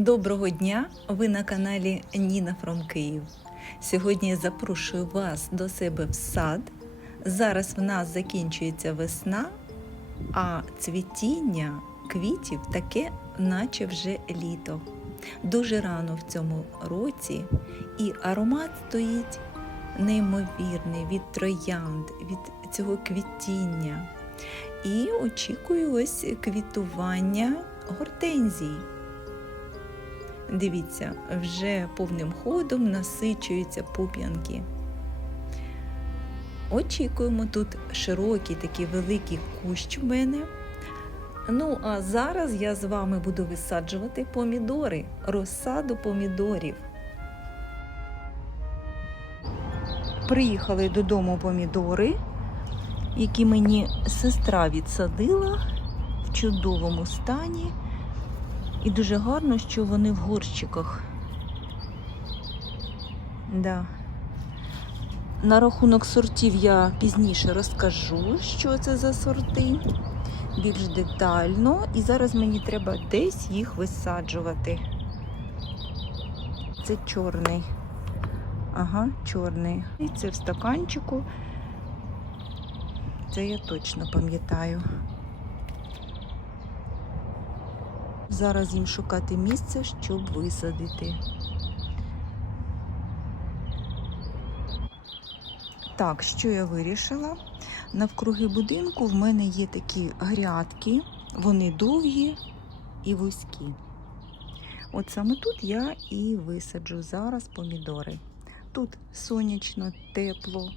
Доброго дня! Ви на каналі Ніна Фром Київ. Сьогодні я запрошую вас до себе в сад. Зараз в нас закінчується весна, а цвітіння квітів таке, наче вже літо. Дуже рано в цьому році, і аромат стоїть неймовірний від троянд, від цього квітіння. І очікую ось квітування гортензій. Дивіться, вже повним ходом насичуються пуп'янки. Очікуємо тут широкий такий великий кущ в мене. Ну, а зараз я з вами буду висаджувати помідори, розсаду помідорів. Приїхали додому помідори, які мені сестра відсадила в чудовому стані. І дуже гарно, що вони в горщиках. Да. На рахунок сортів я пізніше розкажу, що це за сорти, більш детально. І зараз мені треба десь їх висаджувати. Це чорний. Ага, чорний. І це в стаканчику. Це я точно пам'ятаю. Зараз їм шукати місце, щоб висадити. Так, що я вирішила? Навкруги будинку в мене є такі грядки, вони довгі і вузькі. От саме тут я і висаджу зараз помідори. Тут сонячно, тепло,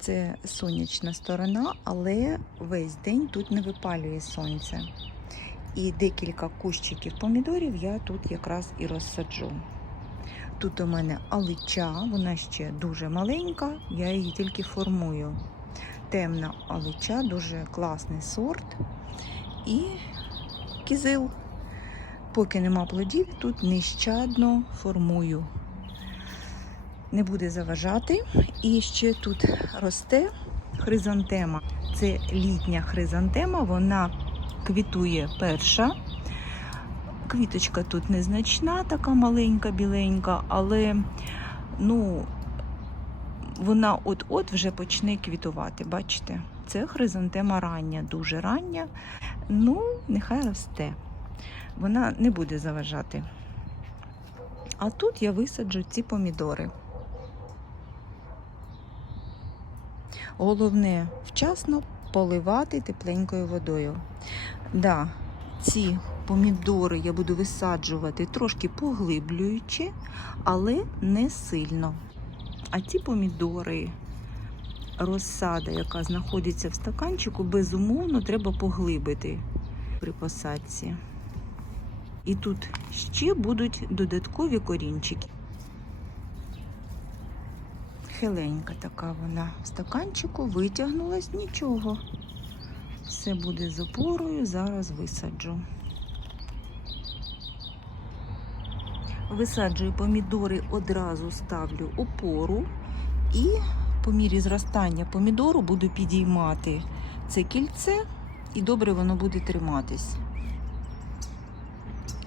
це сонячна сторона, але весь день тут не випалює сонце. І декілька кущиків помідорів я тут якраз і розсаджу. Тут у мене алича, вона ще дуже маленька, я її тільки формую. Темна алича, дуже класний сорт. І кізил. Поки нема плодів, тут нещадно формую. Не буде заважати. І ще тут росте хризантема. Це літня хризантема, вона квітує перша. Квіточка тут незначна, така маленька, біленька, але ну, вона от-от вже почне квітувати. Бачите? Це хризантема рання, дуже рання. Ну, нехай росте. Вона не буде заважати. А тут я висаджу ці помідори. Головне вчасно поливати тепленькою водою. Да, ці помідори я буду висаджувати трошки поглиблюючи, але не сильно. А ці помідори, розсада, яка знаходиться в стаканчику, безумовно, треба поглибити при посадці. І тут ще будуть додаткові корінчики. Хиленька така вона в стаканчику, витягнулась нічого. Все буде з опорою, зараз висаджу. Висаджую помідори, одразу ставлю опору і по мірі зростання помідору буду підіймати це кільце і добре воно буде триматись.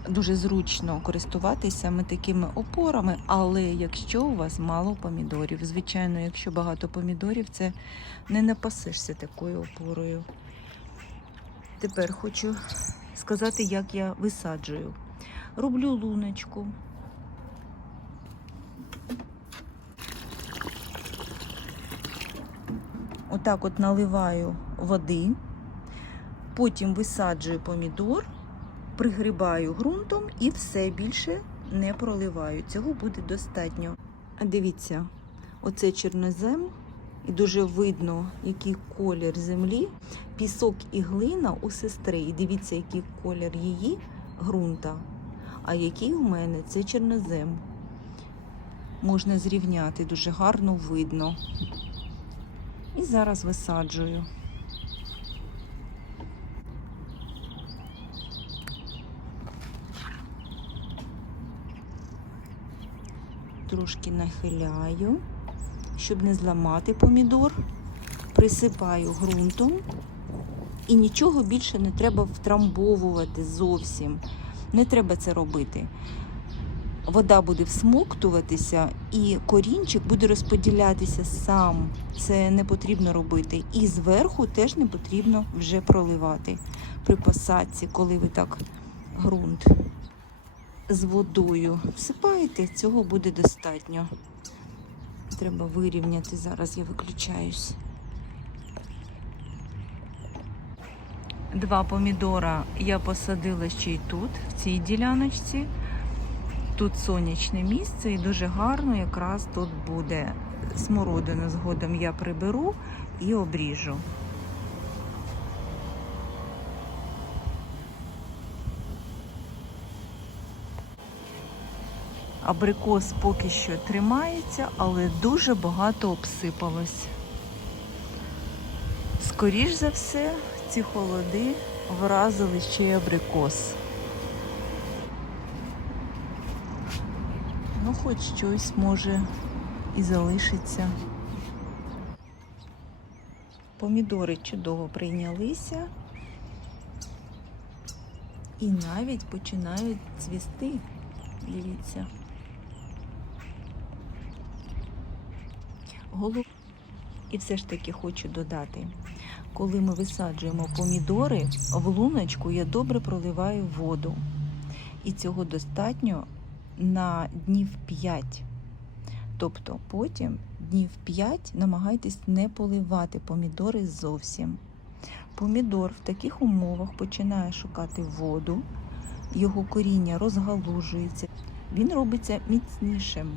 Дуже зручно користуватися ми такими опорами, але якщо у вас мало помідорів, звичайно, якщо багато помідорів, це не напасишся такою опорою. Тепер хочу сказати, як я висаджую. Роблю луночку. Отак от наливаю води, потім висаджую помідор, пригрибаю ґрунтом і все більше не проливаю. Цього буде достатньо. Дивіться, оце чорнозем, і дуже видно, який колір землі, пісок і глина у сестри. І дивіться, який колір її ґрунта. А який у мене це чорнозем. Можна зрівняти, дуже гарно видно. І зараз висаджую. Трошки нахиляю, щоб не зламати помідор. Присипаю ґрунтом і нічого більше не треба втрамбовувати зовсім. Не треба це робити. Вода буде всмоктуватися і корінчик буде розподілятися сам. Це не потрібно робити. І зверху теж не потрібно вже проливати при посадці, коли ви так ґрунт з водою всипаєте, цього буде достатньо. Треба вирівняти. Зараз я виключаюсь. Два помідора я посадила ще й тут, в цій діляночці. Тут сонячне місце і дуже гарно якраз тут буде смородину згодом я приберу і обріжу. Абрикос поки що тримається, але дуже багато обсипалось. Скоріш за все, ці холоди вразили ще й абрикос. Ну, хоч щось може і залишиться. Помідори чудово прийнялися і навіть починають цвісти. Дивіться. Голов... І все ж таки хочу додати, коли ми висаджуємо помідори, в луночку я добре проливаю воду. І цього достатньо на днів 5. Тобто потім днів 5 намагайтесь не поливати помідори зовсім. Помідор в таких умовах починає шукати воду, його коріння розгалужується, він робиться міцнішим.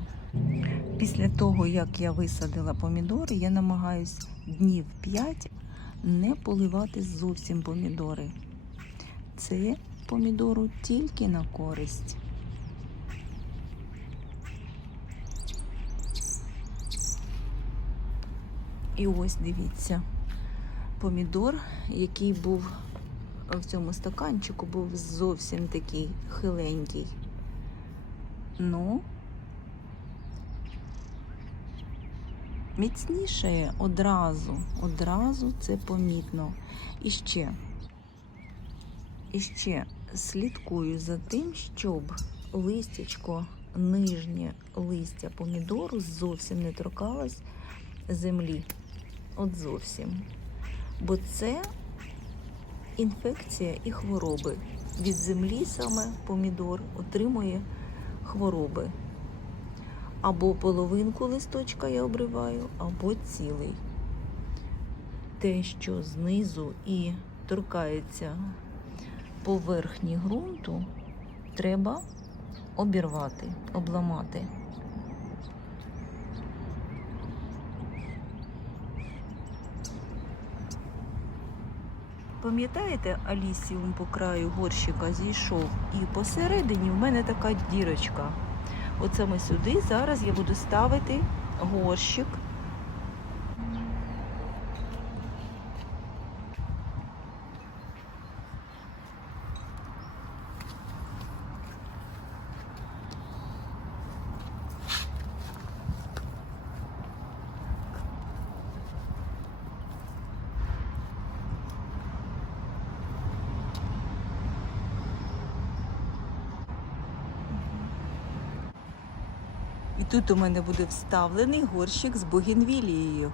Після того, як я висадила помідори, я намагаюсь днів 5 не поливати зовсім помідори. Це помідору тільки на користь. І ось дивіться, помідор, який був в цьому стаканчику, був зовсім такий хиленький. Ну, міцнішає одразу, одразу це помітно. І ще, і ще слідкую за тим, щоб листячко, нижнє листя помідору зовсім не торкалось землі. От зовсім. Бо це інфекція і хвороби. Від землі саме помідор отримує хвороби. Або половинку листочка я обриваю, або цілий. Те, що знизу і торкається поверхні ґрунту, треба обірвати, обламати. Пам'ятаєте, алісіум по краю горщика зійшов, і посередині в мене така дірочка. Оце ми сюди. Зараз я буду ставити горщик. І тут у мене буде вставлений горщик з бугенвілією.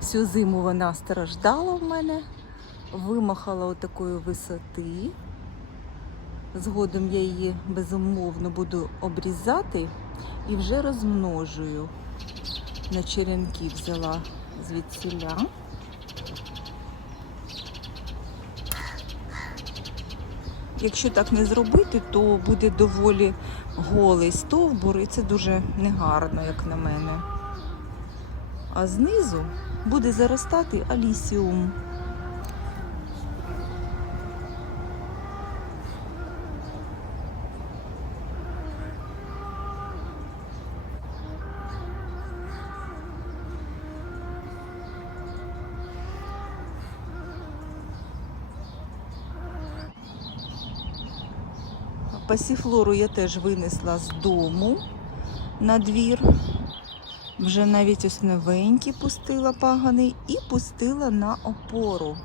Всю зиму вона страждала в мене, вимахала отакої висоти. Згодом я її безумовно буду обрізати і вже розмножую. На черенки взяла звідсіля. Якщо так не зробити, то буде доволі голий стовбур, і це дуже негарно, як на мене. А знизу буде заростати алісіум. Пасіфлору я теж винесла з дому на двір. Вже навіть ось новенькі пустила пагани і пустила на опору.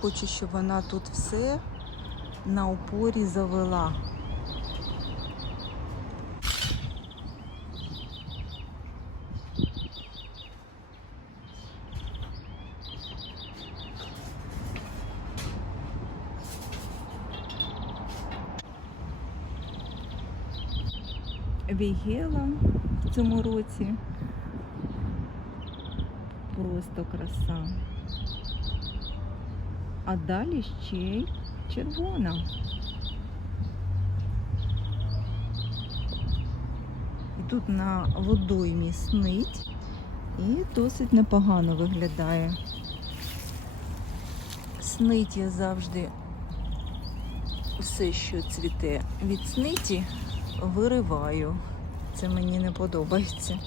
Хочу, щоб вона тут все на опорі завела. Вігела в цьому році. Просто краса. А далі ще й червона. І тут на водоймі снить і досить непогано виглядає. Снить я завжди все, що цвіте від сниті, вириваю. Це мені не подобається.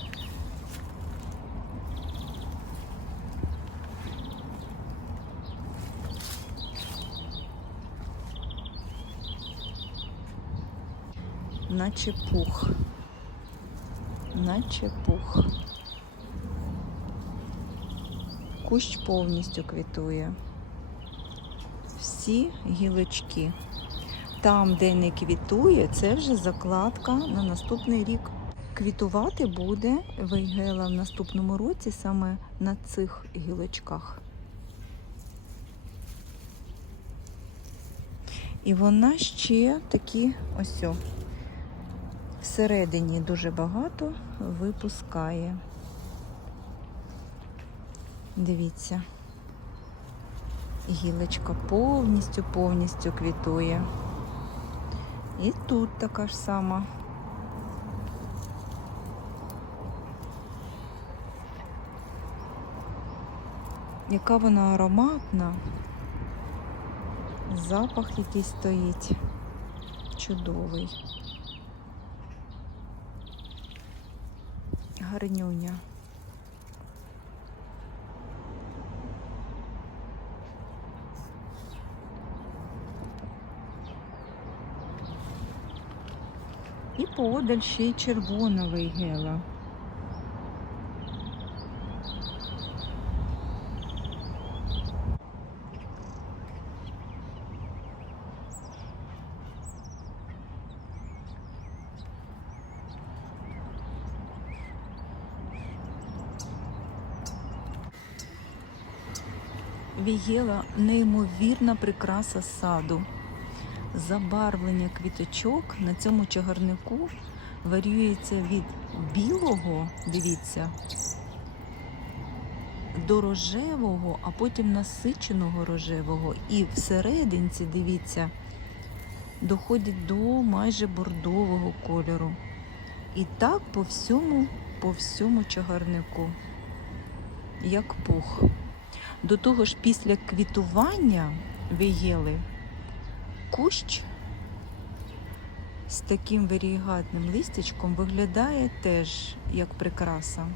Наче пух. Наче пух. Кущ повністю квітує. Всі гілочки. Там, де не квітує, це вже закладка на наступний рік. Квітувати буде вейгела в наступному році саме на цих гілочках. І вона ще такі ось о, всередині дуже багато випускає. Дивіться, гілочка повністю повністю квітує. І тут така ж сама. Яка вона ароматна. Запах який стоїть. Чудовий. Гарнюня. І подаль ще й червона вейгела. Вігела неймовірна прикраса саду. Забарвлення квіточок на цьому чагарнику варіюється від білого, дивіться, до рожевого, а потім насиченого рожевого. І всерединці, дивіться, доходить до майже бордового кольору. І так по всьому, по всьому чагарнику, як пух. До того ж, після квітування вієли кущ з таким варігатним листячком виглядає теж як прикраса.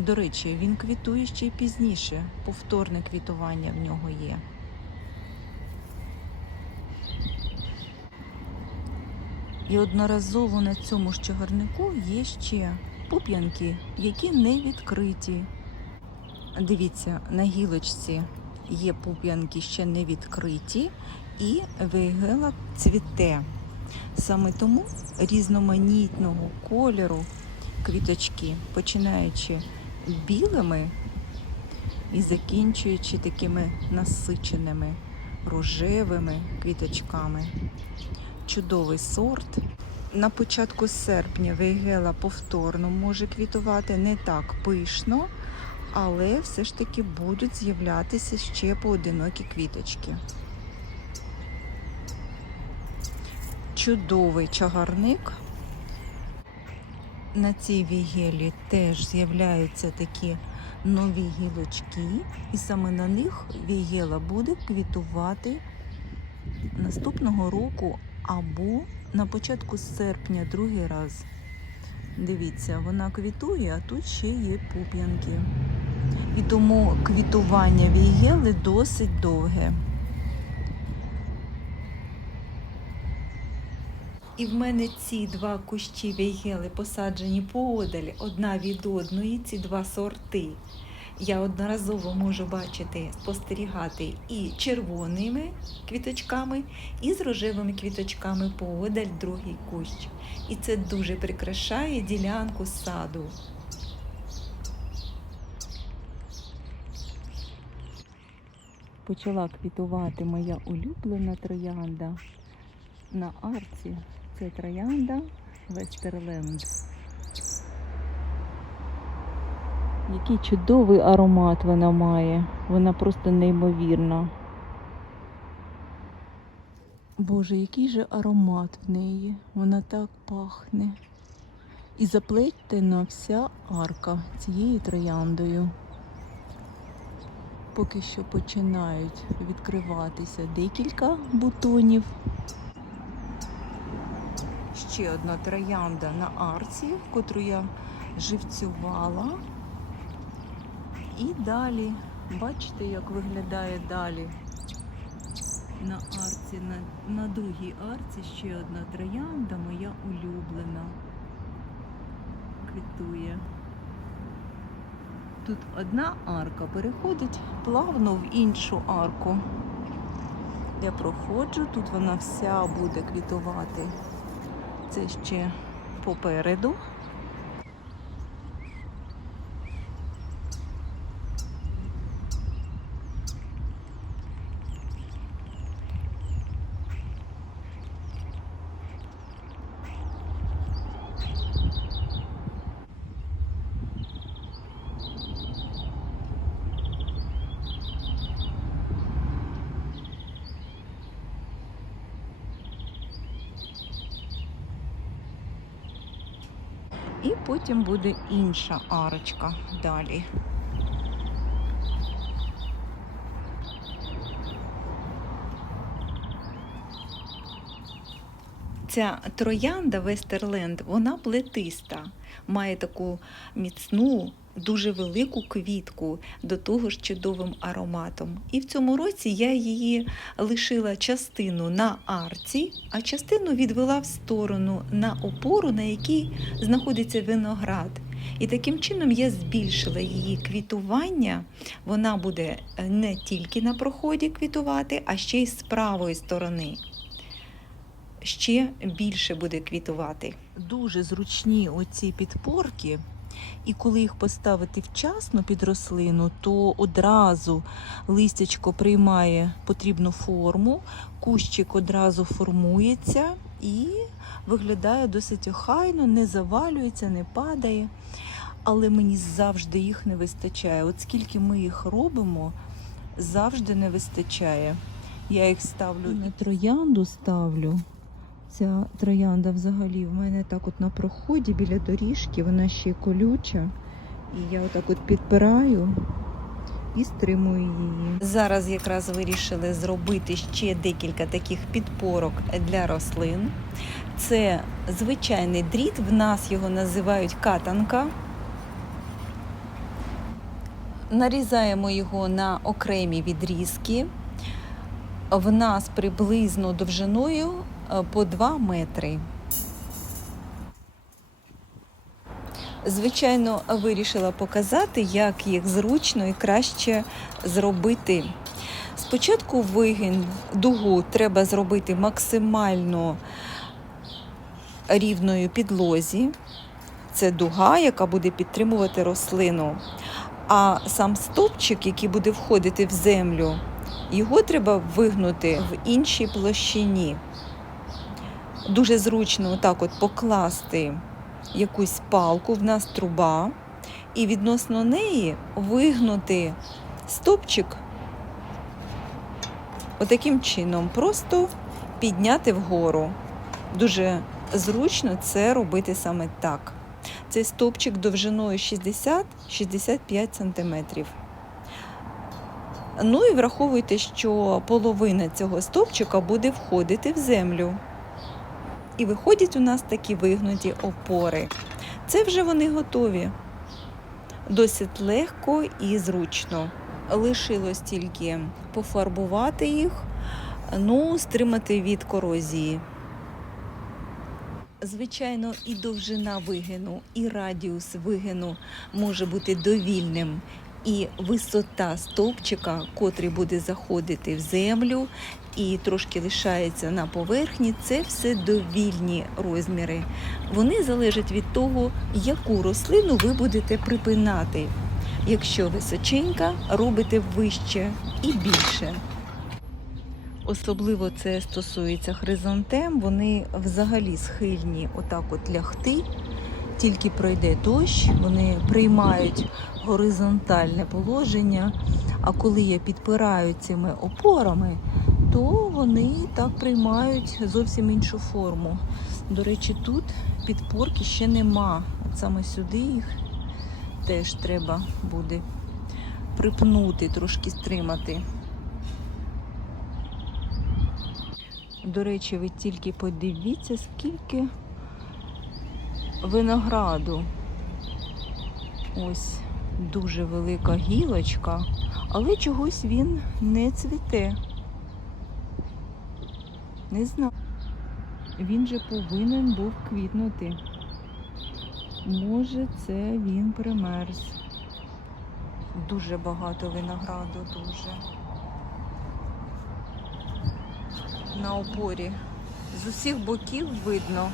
До речі, він квітує ще й пізніше, повторне квітування в нього є. І одноразово на цьому ж є ще пуп'янки, які не відкриті. Дивіться, на гілочці є пуп'янки ще не відкриті, і вейгела цвіте. Саме тому різноманітного кольору квіточки, починаючи білими і закінчуючи такими насиченими рожевими квіточками. Чудовий сорт. На початку серпня вейгела повторно може квітувати не так пишно, але все ж таки будуть з'являтися ще поодинокі квіточки. Чудовий чагарник. На цій вігелі теж з'являються такі нові гілочки, і саме на них вігела буде квітувати наступного року або на початку серпня другий раз. Дивіться, вона квітує, а тут ще є пуп'янки. І тому квітування вігели досить довге. І в мене ці два кущі вейгели посаджені поодаль одна від одної, ці два сорти. я одноразово можу бачити, спостерігати і червоними квіточками, і з рожевими квіточками поодаль другий кущ. І це дуже прикрашає ділянку саду. Почала квітувати моя улюблена троянда на арці. Це троянда Вестерленд. Який чудовий аромат вона має. Вона просто неймовірна. Боже, який же аромат в неї. Вона так пахне. І заплетена вся арка цією трояндою. Поки що починають відкриватися декілька бутонів. Ще одна троянда на арці, котру я живцювала. І далі, бачите, як виглядає далі. На арці, на, на другій арці ще одна троянда, моя улюблена. Квітує. Тут одна арка переходить плавно в іншу арку. Я проходжу, тут вона вся буде квітувати. Це ще попереду. І потім буде інша арочка далі. Ця троянда Вестерленд, вона плетиста, має таку міцну, дуже велику квітку, до того ж чудовим ароматом. І в цьому році я її лишила частину на арці, а частину відвела в сторону на опору, на якій знаходиться виноград. І таким чином я збільшила її квітування. Вона буде не тільки на проході квітувати, а ще й з правої сторони. Ще більше буде квітувати. Дуже зручні оці підпорки. І коли їх поставити вчасно під рослину, то одразу листячко приймає потрібну форму, кущик одразу формується і виглядає досить охайно, не завалюється, не падає. Але мені завжди їх не вистачає. От скільки ми їх робимо, завжди не вистачає. Я їх ставлю на троянду ставлю. Ця троянда взагалі в мене так от на проході біля доріжки, вона ще колюча. І я отак от підпираю і стримую її. Зараз якраз вирішили зробити ще декілька таких підпорок для рослин. Це звичайний дріт, в нас його називають катанка. Нарізаємо його на окремі відрізки. В нас приблизно довжиною по 2 метри. Звичайно, вирішила показати, як їх зручно і краще зробити. Спочатку вигін дугу треба зробити максимально рівною підлозі. Це дуга, яка буде підтримувати рослину. А сам стовпчик, який буде входити в землю, його треба вигнути в іншій площині. Дуже зручно отак от покласти якусь палку, в нас труба, і відносно неї вигнути стовпчик отаким чином, просто підняти вгору. Дуже зручно це робити саме так. Цей стовпчик довжиною 60-65 см. Ну і враховуйте, що половина цього стовпчика буде входити в землю. І виходять у нас такі вигнуті опори. Це вже вони готові. Досить легко і зручно. Лишилось тільки пофарбувати їх, ну, стримати від корозії. Звичайно, і довжина вигину, і радіус вигину може бути довільним. і висота стовпчика, котрий буде заходити в землю і трошки лишається на поверхні, це все довільні розміри. Вони залежать від того, яку рослину ви будете припинати. Якщо височенька, робите вище і більше. Особливо це стосується хризантем. Вони взагалі схильні отак от лягти. Тільки пройде дощ, вони приймають горизонтальне положення. А коли я підпираю цими опорами, то вони так приймають зовсім іншу форму. До речі, тут підпорки ще нема. От саме сюди їх теж треба буде припнути, трошки стримати. До речі, ви тільки подивіться, скільки винограду. Ось дуже велика гілочка, але чогось він не цвіте. Не знаю. Він же повинен був квітнути. Може, це він примерз. Дуже багато винограду, дуже. На опорі. З усіх боків видно.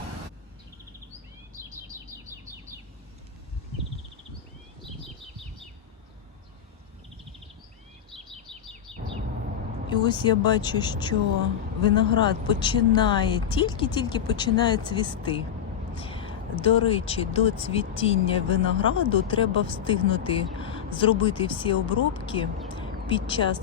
І ось я бачу, що виноград починає, тільки-тільки починає цвісти. До речі, до цвітіння винограду треба встигнути зробити всі обробки. Під час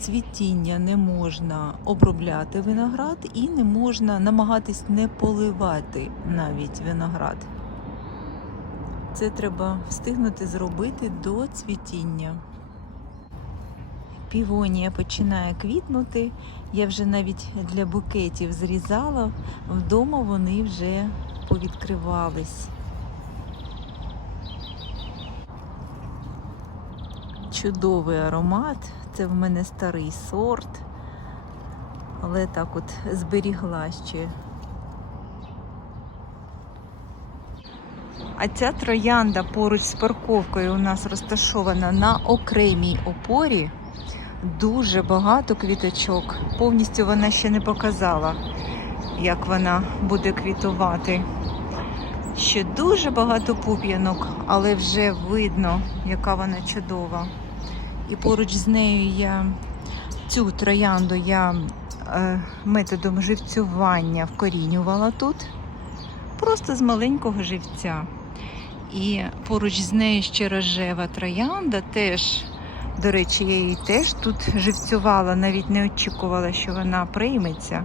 цвітіння не можна обробляти виноград і не можна намагатись не поливати навіть виноград. Це треба встигнути зробити до цвітіння. Півонія починає квітнути. Я вже навіть для букетів зрізала. Вдома вони вже повідкривались. Чудовий аромат. Це в мене старий сорт, але так от зберігла ще. А ця троянда поруч з парковкою у нас розташована на окремій опорі. Дуже багато квіточок. Повністю вона ще не показала, як вона буде квітувати. Ще дуже багато пуп'янок, але вже видно, яка вона чудова. І поруч з нею я цю троянду я е, методом живцювання вкорінювала тут, просто з маленького живця. І поруч з нею ще рожева троянда теж. До речі, я її теж тут живцювала, навіть не очікувала, що вона прийметься.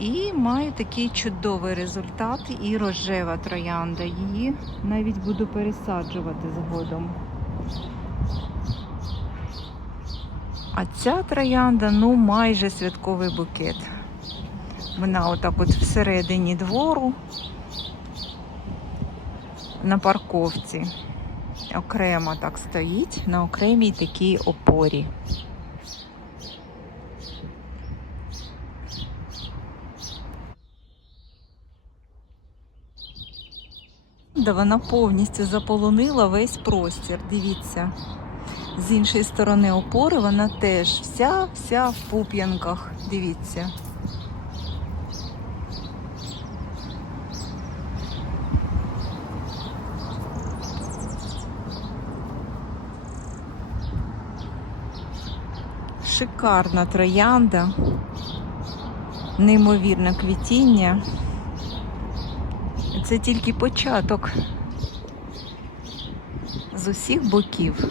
І маю такий чудовий результат і рожева троянда. Її навіть буду пересаджувати згодом. А ця троянда, ну, майже святковий букет. Вона отак от всередині двору на парковці. Окремо так стоїть на окремій такій опорі. Да, вона повністю заполонила весь простір. Дивіться. З іншої сторони опори вона теж вся-вся в пуп'янках. Дивіться. Шикарна троянда, неймовірне квітіння. Це тільки початок з усіх боків.